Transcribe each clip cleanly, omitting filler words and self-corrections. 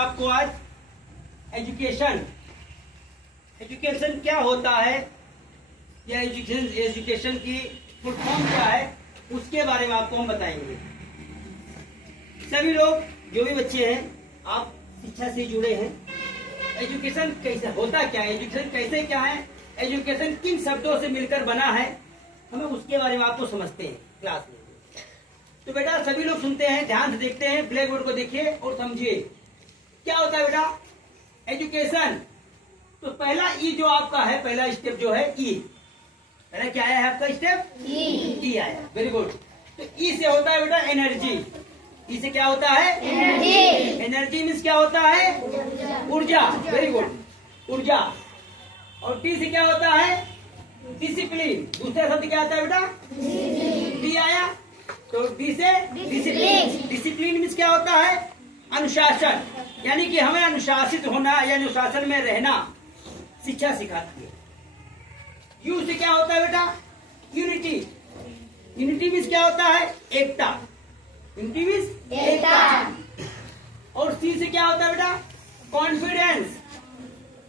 आपको आज education. Education क्या होता है या एजुकेशन की फुल फॉर्म क्या है, उसके बारे में आपको हम बताएंगे। सभी लोग जो भी बच्चे हैं, आप शिक्षा से जुड़े हैं। एजुकेशन कैसे होता क्या है, एजुकेशन कैसे क्या है, एजुकेशन किन शब्दों से मिलकर बना है, हमें उसके बारे में आपको समझते हैं क्लास में। तो बेटा सभी लोग सुनते हैं, ध्यान से देखते हैं, ब्लैक बोर्ड को देखिए और समझिए क्या होता है बेटा एजुकेशन। तो पहला ई जो आपका है, पहला स्टेप जो है ई, पहला क्या आया है आपका स्टेप ई आया, वेरी गुड। तो ई से होता है बेटा एनर्जी। ई से क्या होता है एनर्जी। एनर्जी मीन्स क्या होता है ऊर्जा, वेरी गुड, ऊर्जा। और टी से क्या होता है डिसिप्लिन। दूसरा शब्द क्या आता है बेटा डी आया, तो डी से डिसिप्लिन। डिसिप्लिन मीन्स क्या होता है अनुशासन, यानी कि हमें अनुशासित होना या अनुशासन में रहना शिक्षा सिखाती है। यू से क्या होता है बेटा यूनिटी। यूनिटी मीन्स क्या होता है एकता। यूनिटी मीन्स एकता। और सी से क्या होता है बेटा कॉन्फिडेंस।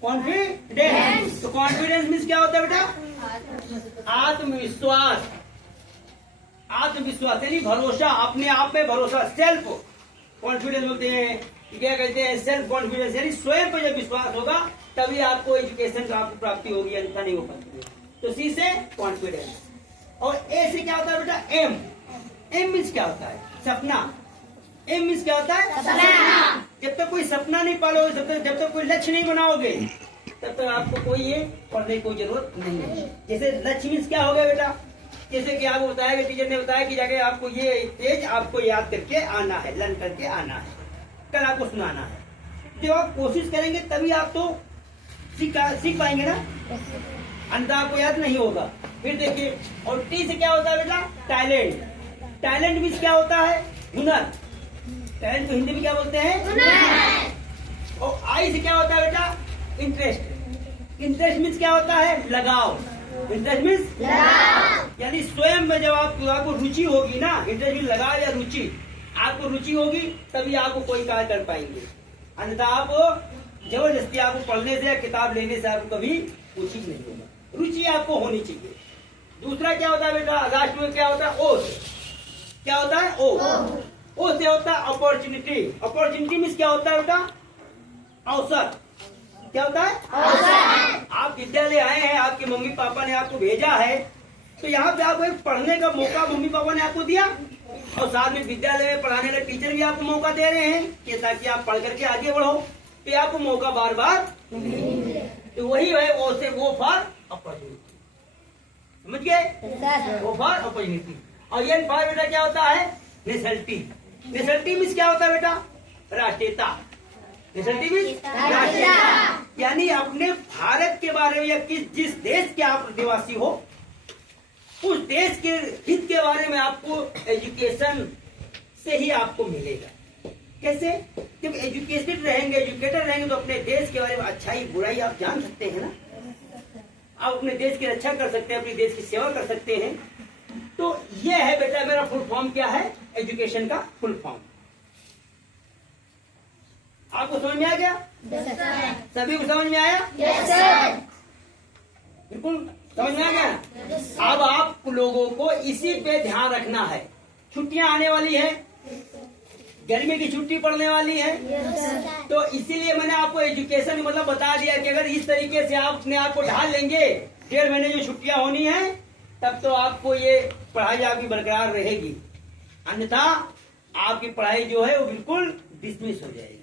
कॉन्फिडेंस, तो कॉन्फिडेंस मीन्स क्या होता है बेटा आत्मविश्वास। आत्मविश्वास यानी भरोसा, अपने आप में भरोसा, सेल्फ कॉन्फिडेंस बोलते हैं। क्या कहते हैं सेल्फ कॉन्फिडेंस, यानी स्वयं पर जब विश्वास होगा तभी आपको एजुकेशन का आपको प्राप्ति होगी, अन्यथा नहीं हो पाती है। तो सी से कॉन्फिडेंस। और ए से क्या होता है बेटा एम। एम मीन्स क्या होता है सपना। एम मीन्स क्या होता है सपना। जब तक कोई सपना नहीं पालोगे, जब तक कोई लक्ष्य नहीं बनाओगे, तब तक आपको कोई ये पढ़ने की जरूरत नहीं है। जैसे लक्ष्य मीन्स क्या हो गया बेटा, जैसे कि आपको बताया कि टीचर ने बताया कि जाके आपको ये पेज आपको याद करके आना है, लर्न करके आना है, कल आपको सुनाना है। जब आप कोशिश करेंगे तभी आप तो सीख पाएंगे ना, अन्यथा आपको याद नहीं होगा। फिर देखिए, और टी से क्या होता है बेटा टैलेंट। टैलेंट मीन्स क्या होता है हुनर। टैलेंट को हिंदी में क्या बोलते हैं हुनर। और आई से क्या होता है बेटा इंटरेस्ट। इंटरेस्ट मीन्स क्या होता है लगाव। इंटरेस्ट मीन्स लगाव, यानी स्वयं में जब आपको रुचि होगी ना, इंटरेस्ट मीन्स लगाव या रुचि, आपको रुचि होगी तभी आपको कोई कार्य कर पाएंगे, अन्यथा आप जबरदस्ती आपको पढ़ने से या किताब लेने से आपको कभी रुचि नहीं होगा। रुचि आपको होनी चाहिए। दूसरा क्या होता है बेटा लास्ट में क्या होता है ओ से। क्या होता है ओ से होता है अपॉर्चुनिटी। अपॉर्चुनिटी मीन्स क्या होता है बेटा अवसर। क्या होता है अवसर। आप विद्यालय आए हैं, आपके मम्मी पापा ने आपको भेजा है, तो यहाँ पे आपको एक पढ़ने का मौका मम्मी पापा ने आपको दिया, और साथ में विद्यालय में पढ़ाने वाले टीचर भी आपको मौका दे रहे हैं कि ताकि आप पढ़ करके आगे बढ़ो। तो आपको मौका बार बार नहीं मिले, तो वही है वो से वो फॉर अपॉर्चुनिटी। समझ गए, वो फॉर अपॉर्चुनिटी। और ये फॉर बेटा क्या होता है नेशनलिटी। नेशनलिटी मीन्स क्या होता है बेटा राष्ट्रीयता। नेशनलिटी मीन्स राष्ट्रीयता, यानी अपने भारत के बारे में या जिस देश के आप निवासी हो, उस देश के हित के बारे में आपको एजुकेशन से ही आपको मिलेगा। कैसे, जब एजुकेटेड रहेंगे, एजुकेटेड रहेंगे तो अपने देश के बारे में अच्छाई बुराई आप जान सकते हैं ना, आप अपने देश की रक्षा कर सकते हैं, अपने देश की सेवा कर सकते हैं। तो ये है बेटा मेरा फुल फॉर्म क्या है एजुकेशन का फुल फॉर्म। आपको समझ में आ गया? सभी को समझ में आया? बिल्कुल समझ में आ गया। अब आप लोगों को इसी पे ध्यान रखना है। छुट्टियां आने वाली है, गर्मी की छुट्टी पड़ने वाली है, तो इसीलिए मैंने आपको एजुकेशन मतलब बता दिया कि अगर इस तरीके से आप अपने आप को ढाल लेंगे, 1.5 महीने जो छुट्टियां होनी है, तब तो आपको ये पढ़ाई आपकी बरकरार रहेगी, अन्यथा आपकी पढ़ाई जो है वो बिल्कुल डिसमिस हो जाएगी,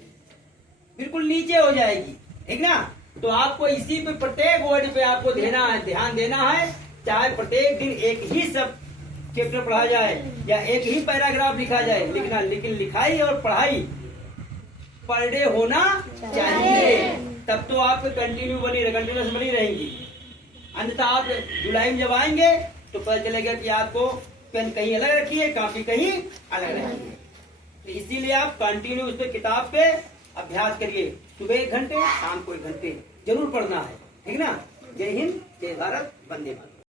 बिल्कुल नीचे हो जाएगी, ठीक ना। तो आपको इसी पे प्रत्येक वर्ड पे आपको ध्यान देना है। चाहे प्रत्येक दिन एक ही सब चैप्टर पढ़ा जाए या एक ही पैराग्राफ लिखा जाए, लिखना, लेकिन लिखाई और पढ़ाई पर डे होना चाहिए, तब तो आप कंटिन्यूस बनी रहेंगी। अन्यथा आप जुलाई में जब आएंगे तो पता चलेगा कि आपको पेन कहीं अलग रखी है, कॉपी कहीं अलग रखी है। तो इसीलिए आप कंटिन्यू उस पे किताब पे अभ्यास करिए। सुबह 1 घंटे, शाम को 1 घंटे जरूर पढ़ना है, ठीक ना। जय हिंद, जय भारत, वंदे मातरम।